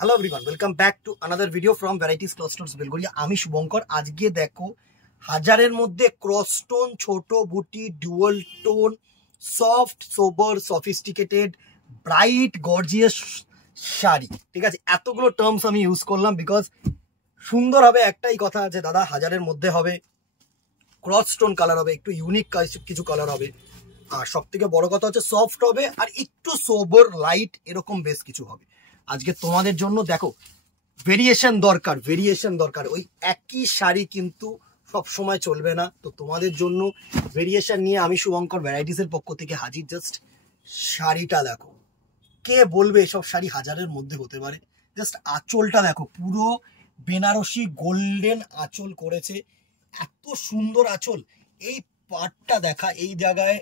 Hello everyone, welcome back to another video from varieties cloth stores Belgharia. আমি শুভঙ্কর। আজকে দেখো হাজারের মধ্যে ক্রস টোন, ছোট বুটি, ডুয়াল টোন, সফট, সোবার, সফিস্টিকেটেড, ব্রাইট, গর্জিয়াস শাড়ি। ঠিক আছে, এতগুলো টার্মস আমি ইউজ করলাম বিকজ সুন্দর হবে। একটাই কথা আছে দাদা, হাজারের মধ্যে হবে, ক্রস টোন কালার হবে, একটু ইউনিক কিছু কালার হবে, আর সব থেকে বড় কথা হচ্ছে সফট হবে আর একটু সোবার লাইট, এরকম বেশ কিছু হবে। আজকে তোমাদের জন্য দেখো ভেরিয়েশন দরকার। ওই একই শাড়ি কিন্তু সব সময় চলবে না, তো তোমাদের জন্য ভেরিয়েশন নিয়ে আমি শুভঙ্কর ভ্যারাইটিসের পক্ষ থেকে হাজির। জাস্ট শাড়িটা দেখো, কে বলবে এসব শাড়ি হাজারের মধ্যে হতে পারে। জাস্ট আঁচলটা দেখো, পুরো বেনারসি গোল্ডেন আঁচল করেছে, এত সুন্দর আঁচল। এই পার্টটা দেখা, এই জায়গায়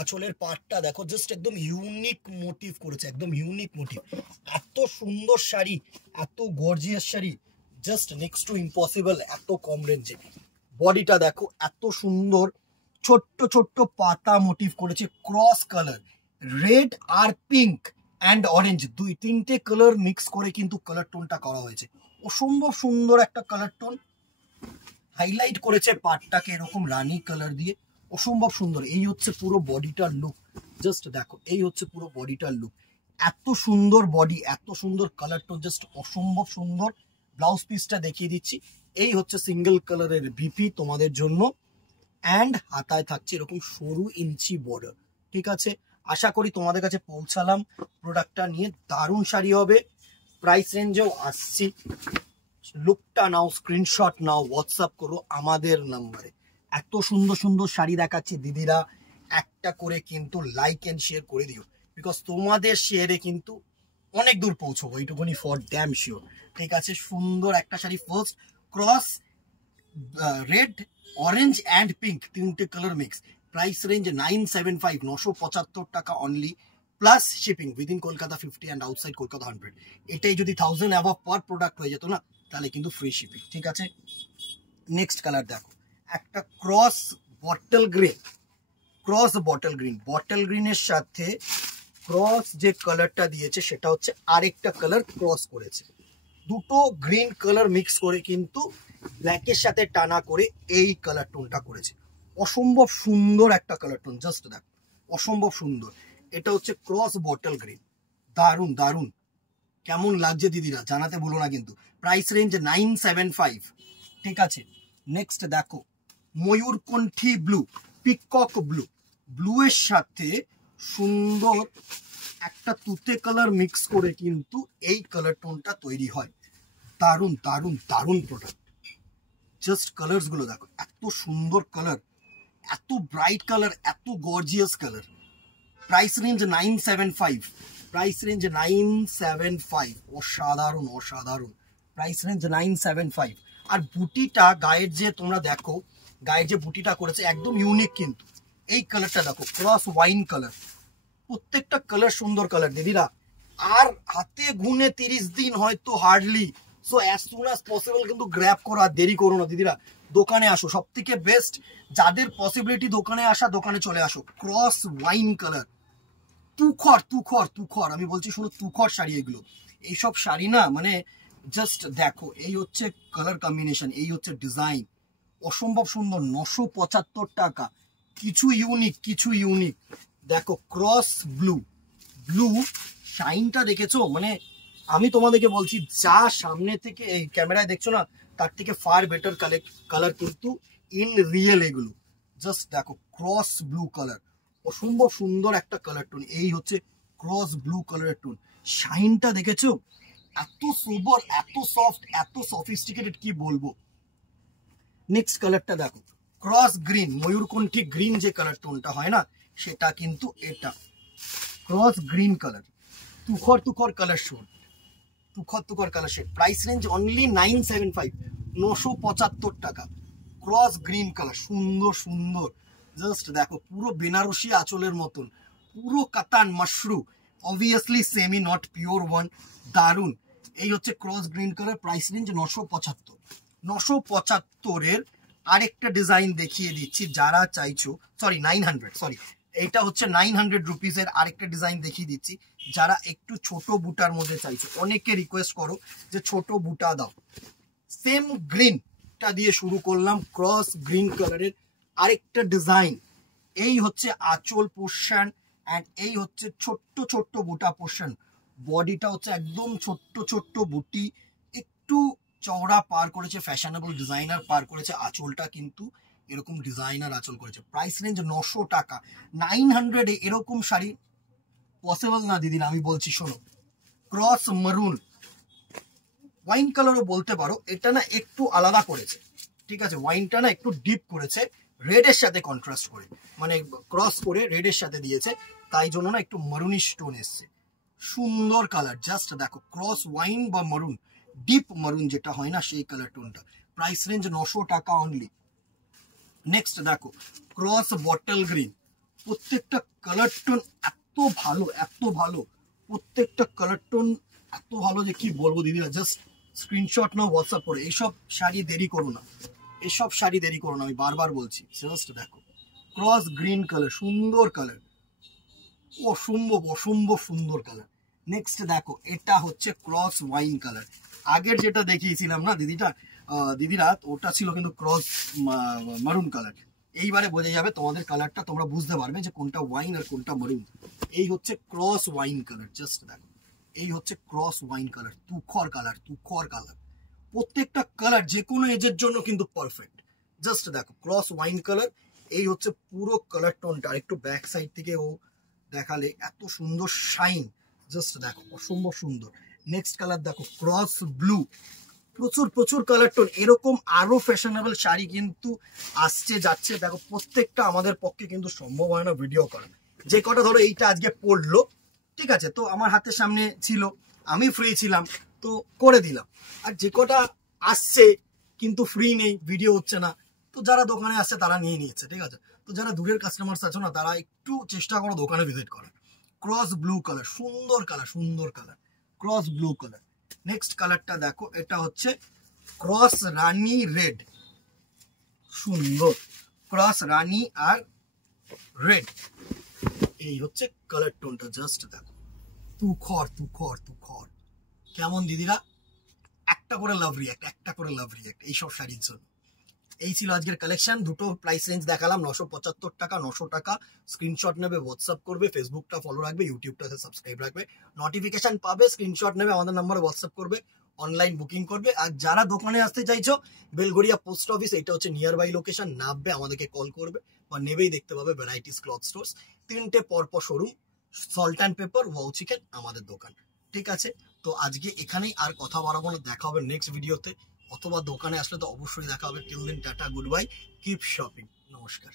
আঁচলের পার্টটা দেখো, জাস্ট একদম ইউনিক মোটিভ করেছে, একদম ইউনিক মোটিভ। এত সুন্দর শাড়ি, এত gorgeous sari, just next to impossible এত কম রেঞ্জে। বডিটা দেখো এত সুন্দর, ছোট্ট ছোট্ট পাতা মোটিভ করেছে, ক্রস কালার, রেড আর পিঙ্ক অ্যান্ড অরেঞ্জ, দুই তিনটে কালার মিক্স করে কিন্তু কালার টোনটা করা হয়েছে। অসম্ভব সুন্দর একটা কালার টোন। হাইলাইট করেছে পার্টটাকে এরকম রানী কালার দিয়ে, অসম্ভব সুন্দর। এই হচ্ছে পুরো বডিটার লুক, জাস্ট দেখো, এই হচ্ছে পুরো বডিটার লুক। এত সুন্দর বডি, এত সুন্দর কালার টোন, জাস্ট অসম্ভব সুন্দর। ব্লাউজ পিসটা দেখিয়ে দিচ্ছি, এই হচ্ছে সিঙ্গেল কালারের বিপি তোমাদের জন্য, অ্যান্ড হাতায় থাকছে এরকম সরু ইঞ্চি বর্ডার। ঠিক আছে, আশা করি তোমাদের কাছে পৌঁছালাম প্রোডাক্টটা নিয়ে। দারুণ শাড়ি হবে, প্রাইস রেঞ্জেও আসছি। লুকটা নাও, স্ক্রিনশট নাও, হোয়াটসঅ্যাপ করো আমাদের নাম্বারে। এত সুন্দর সুন্দর শাড়ি দেখাচ্ছি দিদিরা, একটা করে কিন্তু লাইক এন্ড শেয়ার করে দিও, বিকজ তোমাদের শেয়ারে কিন্তু অনেক দূর পৌঁছবো, এইটুকুনি ফর ড্যাম শিওর। ঠিক আছে, সুন্দর একটা sari, first cross red, orange and pink, তিনটে কালার মিক্স। প্রাইস রেঞ্জ 975, 975 টাকা only, plus shipping within Kolkata 50 and outside Kolkata 100। এটাই যদি 1000 অ্যাবভ পার প্রোডাক্ট হয়ে যেত না, তাহলে কিন্তু ফ্রি শিপিং। ঠিক আছে, নেক্সট কালার দেখো, একটা ক্রস বটল গ্রিন, বটল গ্রিনের সাথে ক্রস যে কালারটা দিয়েছে সেটা হচ্ছে আরেকটা কালার ক্রস করেছে, দুটো গ্রিন কালার মিক্স করে কিন্তু ব্ল্যাকের সাথে টানা করে এই কালার টোনটা করেছে। অসম্ভব সুন্দর একটা কালার টোন, জাস্ট দেখো, অসম্ভব সুন্দর। এটা হচ্ছে ক্রস বটল গ্রিন, দারুন দারুন। কেমন লাগছে দিদিরা জানাতে ভুলো না কিন্তু। Price range 975। ঠিক আছে, নেক্সট দেখো ময়ূরকণ্ঠী ব্লু, পিকক ব্লু, ব্লু এর সাথে সুন্দর একটা তুতে কালার মিক্স করে কিন্তু এই কালার টোনটা তৈরি হয়। দারুন দারুন দারুন প্রোডাক্ট। জাস্ট কালার্স গুলো দেখো, এত সুন্দর কালার, এত ব্রাইট কালার, এত gorgeous colour. Price range 975, price range 975, অসাধারণ অসাধারণ। Price range 975। আর বুটিটা গায়ের যে তোমরা দেখো, গায়ের যে বুটিটা করেছে একদম ইউনিক কিন্তু। এই কালারটা দেখো, ক্রস ওয়াইন কালার, প্রত্যেকটা কালার সুন্দর কালার দিদিরা। আর হাতে গুনে 30 দিন হয়তো hardly, so as soon as possible কিন্তু গ্র্যাব করো, আর দেরি করো না দিদিরা, দোকানে আসো। সব থেকে বেস্ট যাদের পসিবিলিটি দোকানে আসা, দোকানে চলে আসো। ক্রস ওয়াইন কালার, তুখর তুখর তুখর, আমি বলছি শুনো, তুখর শাড়ি এগুলো। এইসব শাড়ি না মানে জাস্ট দেখো, এই হচ্ছে কালার কম্বিনেশন, এই হচ্ছে ডিজাইন, অসম্ভব সুন্দর। 975 টাকা, কিছু ইউনিক, কিছু ইউনিক। দেখো ক্রস ব্লু, ব্লু শাইনটা দেখেছো, মানে আমি তোমাদেরকে বলছি, যা সামনে থেকে এই ক্যামেরায় দেখছো না, তার থেকে ফার বেটার কালার কিন্তু ইন রিয়েল এগুলো। জাস্ট দেখো ক্রস ব্লু কালার, অসম্ভব সুন্দর একটা কালার টোন। এই হচ্ছে ক্রস ব্লু কালারের টোন, শাইনটা দেখেছো, এত সোবার, এত সফট, এত সফিস্টিকেটেড, কি বলবো। নেক্সট কালারটা দেখো, ক্রস গ্রিন, ময়ূরকণ্ঠী গ্রিন যে কালার টোনটা হয় না, সেটা কিন্তু এটা ক্রস গ্রিন কালার, তুখর তুখর কালার শেড, তুখর তুখর colour shade. Price range only 975, 975 টাকা। ক্রস গ্রিন কালার, সুন্দর সুন্দর। জাস্ট দেখো, পুরো বেনারসি আঁচলের মতন, পুরো কাতান Mashru, obviously semi, not pure one. দারুন। এই হচ্ছে cross green colour, price range 975। 975-এর আরেকটা ডিজাইন দেখিয়ে দিচ্ছি যারা চাইছো, সরি 900, সরি এইটা হচ্ছে 900 রুপিসের আরেকটা ডিজাইন দেখিয়ে দিচ্ছি। যারা একটু ছোট বুটার মধ্যে চাইছো, অনেকে রিকোয়েস্ট করো যে ছোট বুটা দাও, সেম গ্রিনটা দিয়ে শুরু করলাম, ক্রস গ্রিন কালারের আরেকটা ডিজাইন। এই হচ্ছে আঁচল পোর্শন অ্যান্ড এই হচ্ছে ছোট্ট ছোট্ট বুটা পোর্শন। বডিটা হচ্ছে একদম ছোট্ট ছোট্ট বুটি, একটু চওড়া পার করেছে, ফ্যাশনেবল ডিজাইনার পার করেছে। আঁচলটা কিন্তু এরকম ডিজাইনার আঁচল করেছে। প্রাইস রেঞ্জ 900 টাকা। 900 এরকম শাড়ি পসিবল না দিদিরা, আমি বলছি শোনো। ক্রস মারুন, ওয়াইন কালারও বলতে পারো, এটা না একটু আলাদা করেছে, ঠিক আছে? ওয়াইনটা না একটু ডিপ করেছে রেডের সাথে কন্ট্রাস্ট করে, মানে ক্রস করে রেডের সাথে দিয়েছে, তাই জন্য না একটু মারুনিশ টোন এসছে। সুন্দর কালার, জাস্ট দেখো, ক্রস ওয়াইন বা মারুন, ডিপ মারুন যেটা হয় না সেই কালার টোনটা। প্রাইস রেঞ্জ 900 টাকা অনলি। নেক্সট দেখো ক্রস বটল গ্রিন, প্রত্যেকটা কালার টোন এত ভালো, এত ভালো, প্রত্যেকটা কালার টোন এত ভালো যে কি বলবো দিদিরা। জাস্ট স্ক্রিনশট নাও হোয়াটসঅ্যাপ করে। এইসব শাড়ি দেরি করো না, এসব শাড়ি দেরি করো না, আমি বারবার বলছি। জাস্ট দেখো ক্রস গ্রিন কালার, সুন্দর কালার, অসম্ভব অসম্ভব সুন্দর কালার। নেক্সট দেখো এটা হচ্ছে ক্রস ওয়াইন কালার। আগের যেটা দেখিয়েছিলাম না দিদিরা, ওটা ছিল কিন্তু ক্রস মারুন কালার। এইবারে বোঝা যাবে তোমাদের কালারটা, তোমরা বুঝতে পারবে যে কোনটা ওয়াইন আর কোনটা মারুন। এই হচ্ছে ক্রস ওয়াইন কালার, জাস্ট দেখো, এই হচ্ছে ক্রস ওয়াইন কালার, তুখর কালার, তুখর কালার। প্রত্যেকটা কালার যে কোনো এজের জন্য কিন্তু পারফেক্ট। জাস্ট দেখো ক্রস ওয়াইন কালার, এই হচ্ছে পুরো কালার টোনটা। একটু ব্যাক সাইড থেকে ও দেখালে এত সুন্দর শাইন, জাস্ট দেখো অসম্ভব সুন্দর। নেক্সট কালার দেখো ক্রস ব্লু, প্রচুর প্রচুর কালার টোন। এরকম আরো ফ্যাশনেবল শাড়ি কিন্তু আসছে যাচ্ছে, দেখো প্রত্যেকটা আমাদের পক্ষে কিন্তু সম্ভব হয় না ভিডিও করা। যে কটা ধরো এইটা আজকে পড়লো, ঠিক আছে, তো আমার হাতের সামনে ছিল, আমি ফ্রি ছিলাম, তো করে দিলাম। আর যে কটা আসছে কিন্তু ফ্রি নেই, ভিডিও হচ্ছে না, তো যারা দোকানে আসছে তারা নিয়ে নিচ্ছে, ঠিক আছে? তো যারা দূরের কাস্টমার্স আছো না, তারা একটু চেষ্টা করো দোকানে ভিজিট করার। ক্রস ব্লু কালার, সুন্দর কালার, সুন্দর colour, cross blue colour. Next কালারটা দেখো, এটা হচ্ছে ক্রস রানী রেড, সুন্দর ক্রস রানী আর রেড, এই হচ্ছে কালার টোনটা। জাস্ট দেখো তুখর তুখর তুখর, কেমন দিদিরা? একটা করে লাভ রিয়াক্ট, একটা করে লাভ রিয়াক্ট এইসব শাড়ির জন্য। এই ছিল আজকের কালেকশন। দুটো প্রাইস রেঞ্জ দেখালাম, 975 টাকা, 900 টাকা। স্ক্রিনশট নেবে, হোয়াটসঅ্যাপ করবে, ফেসবুকটা ফলো রাখবে, ইউটিউবটাতে সাবস্ক্রাইব রাখবে, নোটিফিকেশন পাবে, স্ক্রিনশট নেবে, আমাদের নাম্বারে হোয়াটসঅ্যাপ করবে, অনলাইন বুকিং করবে। আর যারা দোকানে আসতে চাইছো, বেলগড়িয়া পোস্ট অফিস, এটা হচ্ছে নিয়ার বাই লোকেশন, নামবে, আমাদেরকে কল করবে, বা নেবেই দেখতে পাবে ভ্যারাইটিস ক্লথ স্টোর্স। 3টে পরপর showroom, salt and paper, wow chicken আমাদের দোকান, ঠিক আছে? তো আজকে এখানেই, আর কথা বাড়াবো না, দেখা হবে নেক্সট ভিডিওতে, অথবা দোকানে আসলে তো অবশ্যই দেখা হবে। Till then tata, goodbye, keep shopping, নমস্কার।